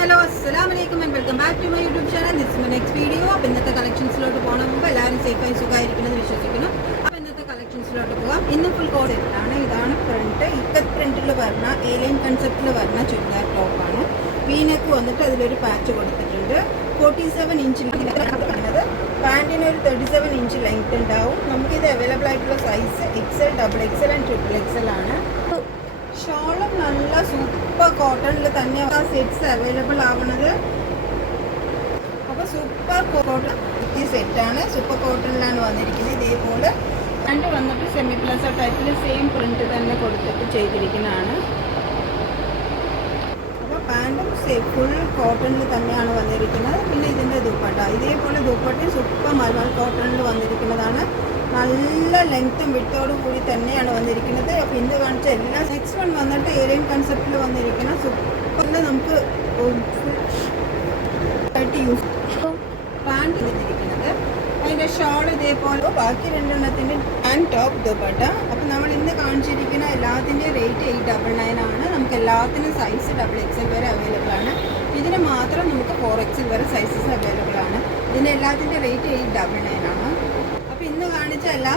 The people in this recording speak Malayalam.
Hello, Assalamualaikum and welcome back to my YouTube channel. This is my next video. അപ്പോൾ ഇന്നത്തെ കളക്ഷൻസിലോട്ട് പോകണം മുമ്പ് എല്ലാവരും സേഫായി സുഖമായിരിക്കുന്നത് വിശ്വസിക്കുന്നു. അപ്പോൾ ഇന്നത്തെ കളക്ഷൻസിലോട്ട് പോകാം. ഇന്ന് ഫുൾ കോഡ് സെറ്റാണ്. ഇതാണ് ഫ്രണ്ട് ഇക്കത്ത് പ്രിന്റിൽ വരുന്ന ഏലിയൻ കൺസെപ്റ്റിൽ വരുന്ന ചുരിദാർ ടോപ്പാണ്. വീനക്ക് വന്നിട്ട് അതിലൊരു പാച്ച് കൊടുത്തിട്ടുണ്ട്. 47 ഇഞ്ചിൽ വരുന്നത്. പാൻറ്റിന് ഒരു 37 ഇഞ്ച് ലെങ്ത് ഉണ്ടാവും. നമുക്കിത് അവൈലബിൾ ആയിട്ടുള്ള size XL, XXL and XXL ആണ്. ഷോളും നല്ല സൂപ്പർ കോട്ടണിൽ തന്നെ സെറ്റ്സ് അവൈലബിൾ ആവുന്നത്. അപ്പോൾ സൂപ്പർ കോട്ടൺ ഈ സെറ്റാണ്. സൂപ്പർ കോട്ടണിലാണ് വന്നിരിക്കുന്നത്. ഇതേപോലെ പാൻറ് വന്നിട്ട് സെമി പ്ലസോ ടൈപ്പിൽ സെയിം പ്രിന്റ് തന്നെ കൊടുത്തിട്ട് ചെയ്തിരിക്കുന്നതാണ്. അപ്പോൾ പാൻറ്റും ഫുൾ കോട്ടണിൽ തന്നെയാണ് വന്നിരിക്കുന്നത്. പിന്നെ ഇതിൻ്റെ ദുപ്പട്ട ഇതേപോലെ ദുപ്പട്ടയും സൂപ്പർ മലബാർ കോട്ടണിൽ വന്നിരിക്കുന്നതാണ്. നല്ല ലെങ്ത്തും വിട്ടോടു കൂടി തന്നെയാണ് വന്നിരിക്കുന്നത്. അപ്പോൾ ഇന്ന് കാണിച്ച എല്ലാ നെക്സ്റ്റ് വൺ വന്നിട്ട് ഏലിയൻ കൺസെപ്റ്റിൽ വന്നിരിക്കുന്ന സൂപ്പറിൽ നമുക്ക് ആയിട്ട് യൂസ് പാൻറ് വന്നിരിക്കുന്നത്. അതിൻ്റെ ഷോൾ ഇതേപോലെ ബാക്കി രണ്ടെണ്ണത്തിൻ്റെ പാൻറ് ടോപ്പ് ദുപ്പട്ട. അപ്പോൾ നമ്മൾ ഇന്ന് കാണിച്ചിരിക്കുന്ന എല്ലാത്തിൻ്റെയും റേറ്റ് 899 ആണ്. നമുക്ക് എല്ലാത്തിനും സൈസ് XXL വരെ അവൈലബിൾ ആണ്. ഇതിന് മാത്രം നമുക്ക് 4XL വരെ സൈസസ് അവൈലബിൾ ആണ്. ഇതിൻ്റെ എല്ലാത്തിൻ്റെ റേറ്റ് 899 ആണ്. അപ്പോൾ ഇന്ന് കാണിച്ച എല്ലാ